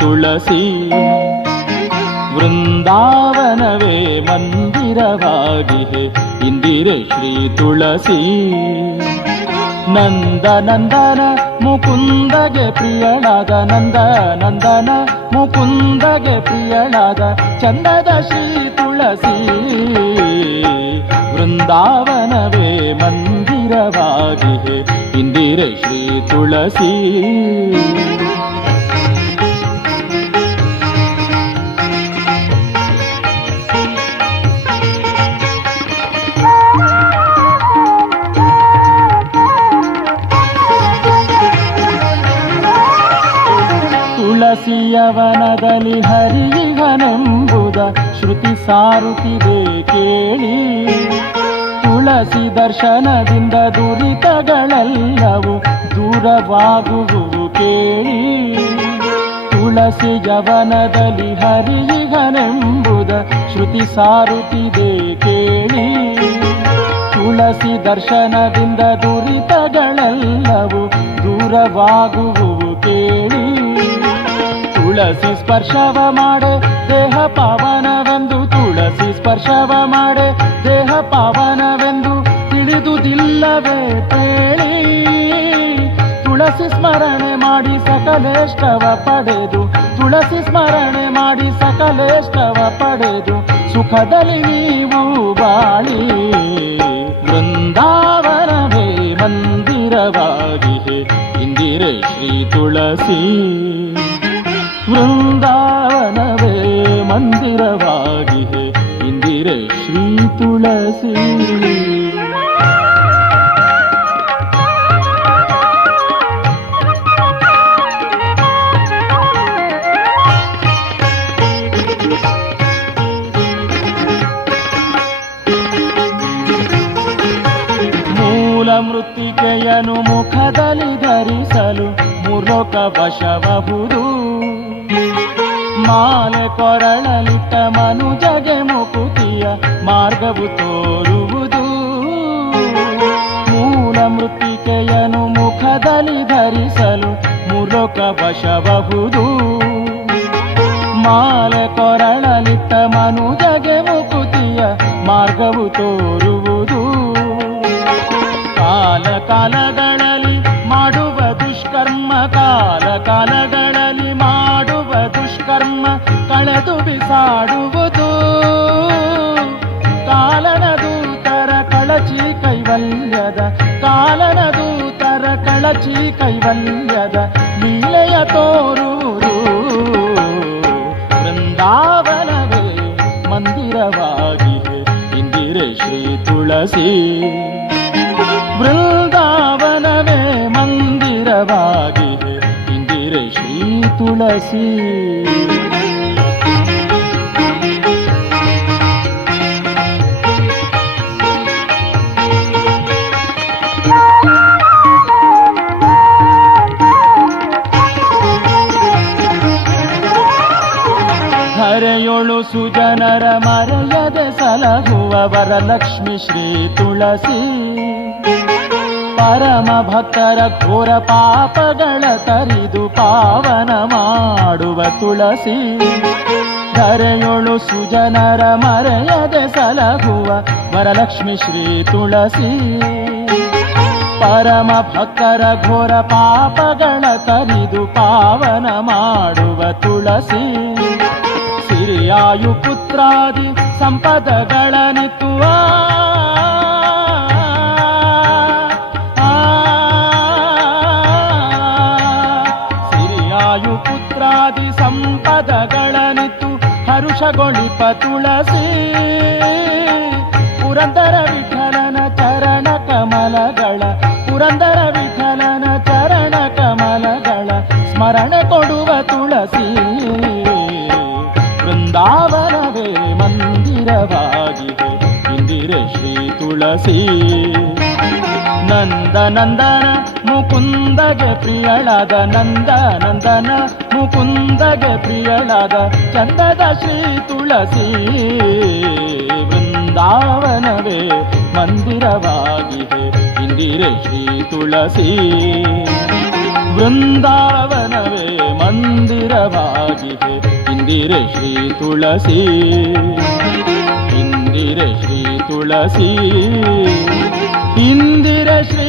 ತುಳಸಿ. ವೃಂದಾವನವೇ ಮಂದಿರವಾಗಿದೆ ಇಂದಿರೆ ಶ್ರೀ ತುಳಸಿ. ನಂದ ನಂದನ ಮುಕುಂದಗೆ ಪ್ರಿಯಳಾದ ನಂದ ನಂದನ ಮುಕುಂದಗೆ ಪ್ರಿಯಳಾದ ಚಂದದ ಶ್ರೀ ತುಳಸಿ. ವೃಂದಾವನವೇ ಮಂದಿರವಾಗಿದೆ ಇಂದಿರೆ ಶ್ರೀ ತುಳಸಿ. ತುಳಸಿಯವನದಲ್ಲಿ ಹರಿಯಿಗನೆಂಬುದ ಶ್ರುತಿ ಸಾರುತ್ತಿದೆ ಕೇಳಿ. ತುಳಸಿ ದರ್ಶನದಿಂದ ದುರಿತಗಳೆಲ್ಲವೂ ದೂರವಾಗುವುದು ಕೇಳಿ. ತುಳಸಿಯವನದಲ್ಲಿ ಹರಿಯಿಗನೆಂಬುದ ಶ್ರುತಿ ಸಾರುತ್ತಿದೆ ಕೇಳಿ. ತುಳಸಿ ದರ್ಶನದಿಂದ ದುರಿತಗಳೆಲ್ಲವೂ ದೂರವಾಗುವುದು ಕೇಳಿ. ತುಳಸಿ ಸ್ಪರ್ಶವ ಮಾಡೆ ದೇಹ ಪಾವನವೆಂದು, ತುಳಸಿ ಸ್ಪರ್ಶವ ಮಾಡೆ ದೇಹ ಪಾವನವೆಂದು ತಿಳಿದುದಿಲ್ಲವೇ ಕೇಳಿ. ತುಳಸಿ ಸ್ಮರಣೆ ಮಾಡಿ ಸಕಲೇಷ್ಟವ ಪಡೆದು, ತುಳಸಿ ಸ್ಮರಣೆ ಮಾಡಿ ಸಕಲೇಷ್ಟವ ಪಡೆದು ಸುಖದಲ್ಲಿ ನೀವು ಬಾಳಿ. ವೃಂದಾವನವೇ ಮಂದಿರವಾಗಿದೆ ಇಂದಿರೆ ಶ್ರೀ ತುಳಸಿ. ವೃಂದಾವನವೇ ಮಂದಿರವಾಗಿದೆ ಇಂದಿರೆ ಶ್ರೀ ತುಳಸಿ. ಮೂಲ ಮೃತ್ತಿಕೆಯನ್ನು ಮುಖದಲ್ಲಿ ಧರಿಸಲು ಮೂರ್ಲೋಕ ವಶಬಹುದು. ಮಾಲೆ ಕೊರಳಲಿಟ್ಟ ಮನುಜಗೆ ಮುಕುತಿಯ ಮಾರ್ಗವು ತೋರುವುದು. ಮೂಲ ಮೃತ್ತಿಕೆಯನ್ನು ಮುಖದಲ್ಲಿ ಧರಿಸಲು ಮೂರ್ಲೋಕ ವಶಬಹುದು. ಮಾಲೆ ಕೊರಳಲಿಟ್ಟ ಮನುಜಗೆ ಮುಕುತಿಯ ಮಾರ್ಗವು ತೋರುವುದು. ಕಾಲ ಕಾಲಗಳಲ್ಲಿ ಮಾಡುವ ದುಷ್ಕರ್ಮ, ಕಾಲ ಕಾಲಗಳಲ್ಲಿ ಮಾಡುವ ದುಷ್ಕರ್ಮ ಕಳೆದು ಬಿಸಾಡುವುದು. ಕಾಲನ ದೂತರ ಕಳಚಿ ಕೈವಲ್ಯದ, ಕಾಲನ ದೂತರ ಕಳಚಿ ಕೈವಲ್ಯದ ಲೀಲೆಯ ತೋರುವುದು. ವೃಂದಾವನವೇ ಮಂದಿರವಾಗಿದೆ ಇಂದಿರೆ ಶ್ರೀ ತುಳಸಿ. ವೃಂದಾವನವೇ ಮಂದಿರವಾಗಿದೆ ಇಂದಿರೆ ಶ್ರೀ ತುಳಸಿ. ಧರೆಯೊಳು ಸುಜನರ ಮರೆಯದೆ ಸಲಹುವ ವರಲಕ್ಷ್ಮಿ ಶ್ರೀ ತುಳಸಿ. ಪರಮ ಭಕ್ತರ ಘೋರ ಪಾಪಗಳ ತರಿದು ಪಾವನ ಮಾಡುವ ತುಳಸಿ. ಧರೆಯೊಳು ಸುಜನರ ಮರೆಯದೆ ಸಲಹುವ ವರಲಕ್ಷ್ಮಿ ಶ್ರೀ ತುಳಸಿ. ಪರಮ ಭಕ್ತರ ಘೋರ ಪಾಪಗಳ ತರಿದು ಪಾವನ ಮಾಡುವ ತುಳಸಿ. ಸಿರಿಯಾಯು ಪುತ್ರಾದಿ ಸಂಪದಗಳನಿತ್ತುವ, ಪುತ್ರಾದಿ ಸಂಪದಗಳನಿತ್ತು ಹರುಷಗೊಳಿಪ ತುಳಸಿ. ಪುರಂದರ ವಿಠಲನ ಚರಣ ಕಮಲಗಳ, ಪುರಂದರ ವಿಠಲನ ಚರಣ ಕಮಲಗಳ ಸ್ಮರಣೆ ಕೊಡುವ ತುಳಸಿ. ವೃಂದಾವನವೇ ಮಂದಿರವಾಗಿದೆ ಇಂದಿರೆ ಶ್ರೀ ತುಳಸಿ. ನಂದ ನಂದನ ಮುಕುಂದಗೆ ಪ್ರಿಯಳಾದ, ನಂದ ನಂದನ ಮುಕುಂದಗೆ ಪ್ರಿಯಳಾದ ಚಂದದ ಶ್ರೀ ತುಳಸಿ. ವೃಂದಾವನವೇ ಮಂದಿರವಾಗಿದೆ ಇಂದಿರೆ ಶ್ರೀ ತುಳಸಿ. ವೃಂದಾವನವೇ ಮಂದಿರವಾಗಿದೆ ಇಂದಿರೆ ಶ್ರೀ ತುಳಸಿ, ಇಂದಿರೆ ಶ್ರೀ ತುಳಸಿ, ಇಂದಿರೆ ಶ್ರೀ